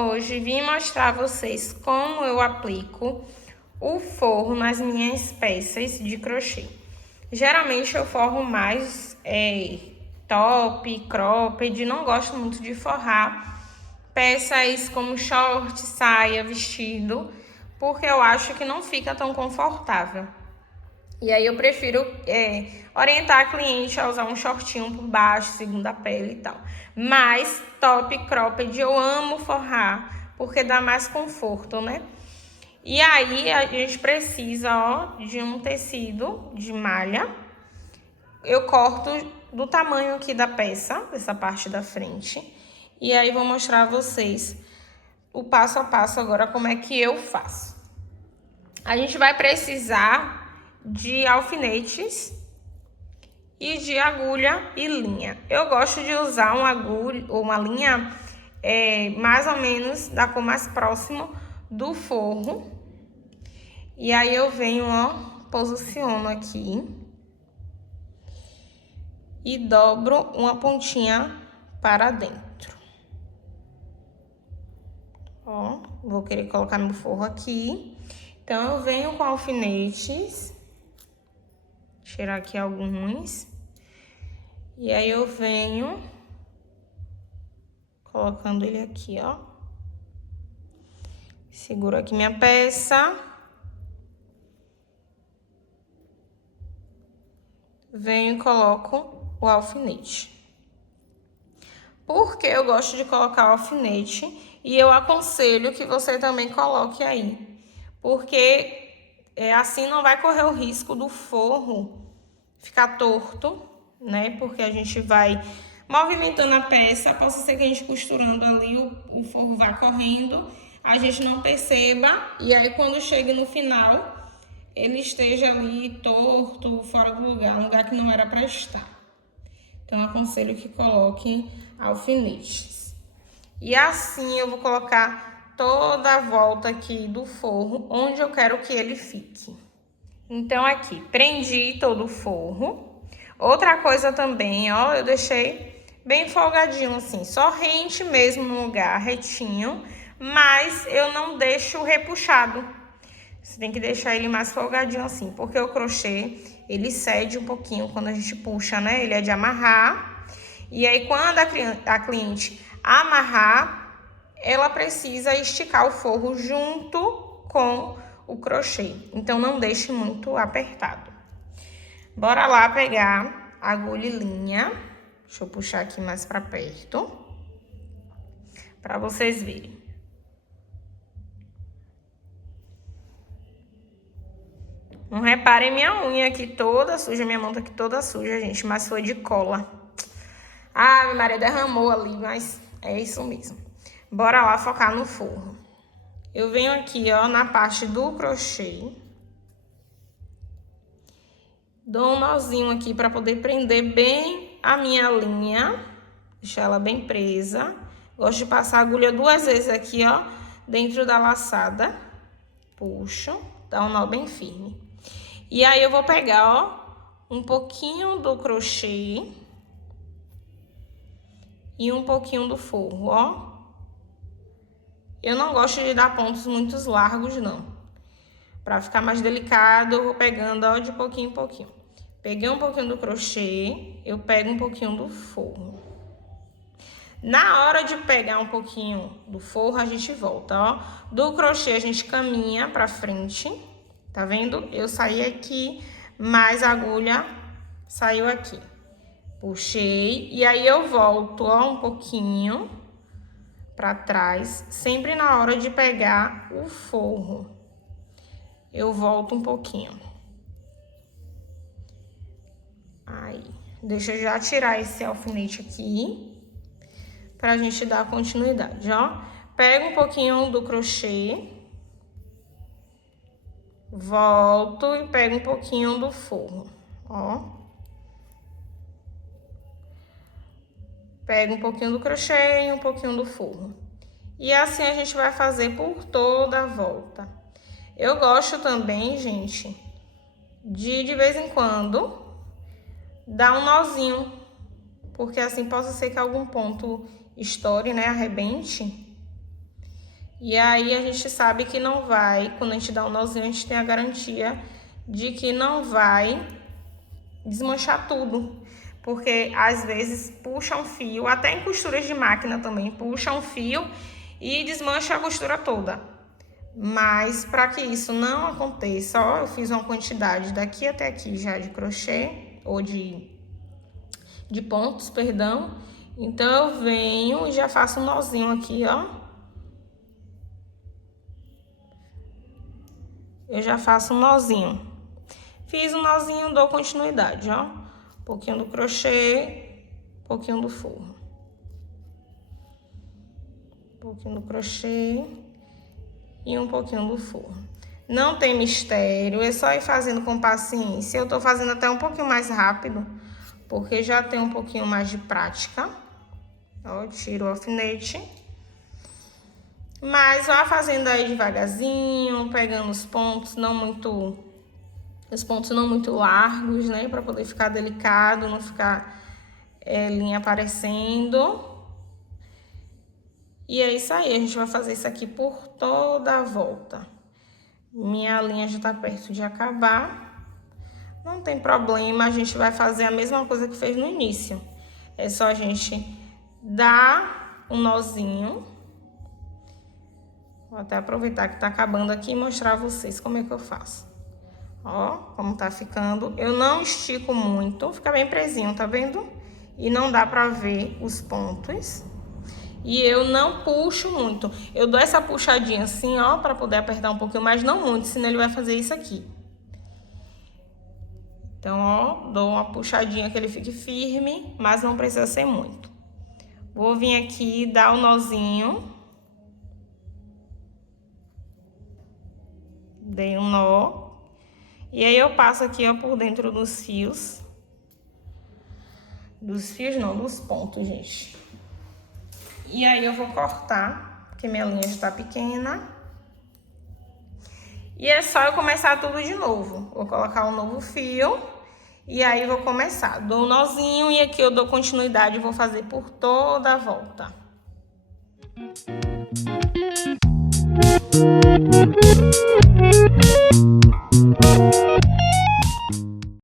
Hoje vim mostrar a vocês como eu aplico o forro nas minhas peças de crochê. Geralmente eu forro mais top, cropped, não gosto muito de forrar peças como short, saia, vestido, porque eu acho que não fica tão confortável. E aí eu prefiro orientar a cliente a usar um shortinho por baixo, segunda pele e tal. Mas top, cropped, eu amo forrar, porque dá mais conforto, né? E aí a gente precisa, de um tecido de malha. Eu corto do tamanho aqui da peça, dessa parte da frente. E aí vou mostrar a vocês o passo a passo agora, como é que eu faço. A gente vai precisar de alfinetes e de agulha e linha. Eu gosto de usar uma agulha ou uma linha mais ou menos da cor mais próximo do forro. E aí eu venho, posiciono aqui e dobro uma pontinha para dentro. Vou querer colocar meu forro aqui. Então eu venho com alfinetes. Tirar aqui alguns. E aí eu venho colocando ele aqui, Seguro aqui minha peça. Venho e coloco o alfinete. Por que eu gosto de colocar o alfinete? E eu aconselho que você também coloque aí. Porque assim não vai correr o risco do forro ficar torto, né? Porque a gente vai movimentando a peça, possa ser que a gente costurando ali, o forro vá correndo, a gente não perceba, e aí quando chega no final, ele esteja ali torto, fora do lugar, um lugar que não era para estar. Então, eu aconselho que coloque alfinetes. E assim eu vou colocar toda a volta aqui do forro, onde eu quero que ele fique. Então, aqui, prendi todo o forro. Outra coisa também, eu deixei bem folgadinho assim, só rente mesmo no lugar, retinho, mas eu não deixo repuxado. Você tem que deixar ele mais folgadinho assim, porque o crochê, ele cede um pouquinho quando a gente puxa, né? Ele é de amarrar. E aí, quando a cliente amarrar, ela precisa esticar o forro junto com o crochê. Então, não deixe muito apertado. Bora lá pegar agulha e linha. Deixa eu puxar aqui mais pra perto, pra vocês verem. Não reparem minha unha aqui toda suja, minha mão tá aqui toda suja, gente, mas foi de cola. Ah, minha Maria derramou ali, mas é isso mesmo. Bora lá focar no forro. Eu venho aqui, na parte do crochê. Dou um nozinho aqui para poder prender bem a minha linha. Deixar ela bem presa. Gosto de passar a agulha 2 vezes aqui, dentro da laçada. Puxo, dá um nó bem firme. E aí eu vou pegar, um pouquinho do crochê e um pouquinho do forro, Eu não gosto de dar pontos muito largos, não. Pra ficar mais delicado, eu vou pegando, de pouquinho em pouquinho. Peguei um pouquinho do crochê, eu pego um pouquinho do forro. Na hora de pegar um pouquinho do forro, a gente volta, Do crochê, a gente caminha pra frente. Tá vendo? Eu saí aqui, mas a agulha saiu aqui. Puxei, e aí eu volto, um pouquinho pra trás, sempre na hora de pegar o forro. Eu volto um pouquinho. Aí, deixa eu já tirar esse alfinete aqui, pra gente dar continuidade, Pego um pouquinho do crochê. Volto e pego um pouquinho do forro, Pego um pouquinho do crochê e um pouquinho do forro. E assim a gente vai fazer por toda a volta. Eu gosto também, gente, de vez em quando, dar um nozinho. Porque assim, possa ser que algum ponto estoure, né, arrebente. E aí a gente sabe que não vai, quando a gente dá um nozinho, a gente tem a garantia de que não vai desmanchar tudo. Porque às vezes puxa um fio, até em costuras de máquina também, puxa um fio e desmancha a costura toda. Mas para que isso não aconteça, ó, eu fiz uma quantidade daqui até aqui já de crochê, ou de pontos, perdão. Então eu venho e já faço um nozinho aqui, ó. Eu já faço um nozinho. Fiz um nozinho, dou continuidade, ó. Um pouquinho do crochê, um pouquinho do forro. Um pouquinho do crochê e um pouquinho do forro. Não tem mistério, é só ir fazendo com paciência. Eu tô fazendo até um pouquinho mais rápido, porque já tem um pouquinho mais de prática. Ó, tiro o alfinete. Mas vá fazendo aí devagarzinho, pegando os pontos não muito largos, né? Para poder ficar delicado, não ficar linha aparecendo. E é isso aí, a gente vai fazer isso aqui por toda a volta. Minha linha já tá perto de acabar. Não tem problema, a gente vai fazer a mesma coisa que fez no início. É só a gente dar um nozinho. Vou até aproveitar que tá acabando aqui e mostrar a vocês como é que eu faço. Ó, como tá ficando. Eu não estico muito, fica bem presinho, tá vendo? E não dá pra ver os pontos. E eu não puxo muito. Eu dou essa puxadinha assim, ó, pra poder apertar um pouquinho, mas não muito, senão ele vai fazer isso aqui. Então, ó, dou uma puxadinha que ele fique firme, mas não precisa ser muito. Vou vir aqui dar o nozinho. Dei um nó. E aí eu passo aqui, ó, por dentro dos fios. Dos fios não, dos pontos, gente. E aí eu vou cortar, porque minha linha já tá pequena. E é só eu começar tudo de novo. Vou colocar um novo fio. E aí vou começar. Dou um nozinho e aqui eu dou continuidade e vou fazer por toda a volta.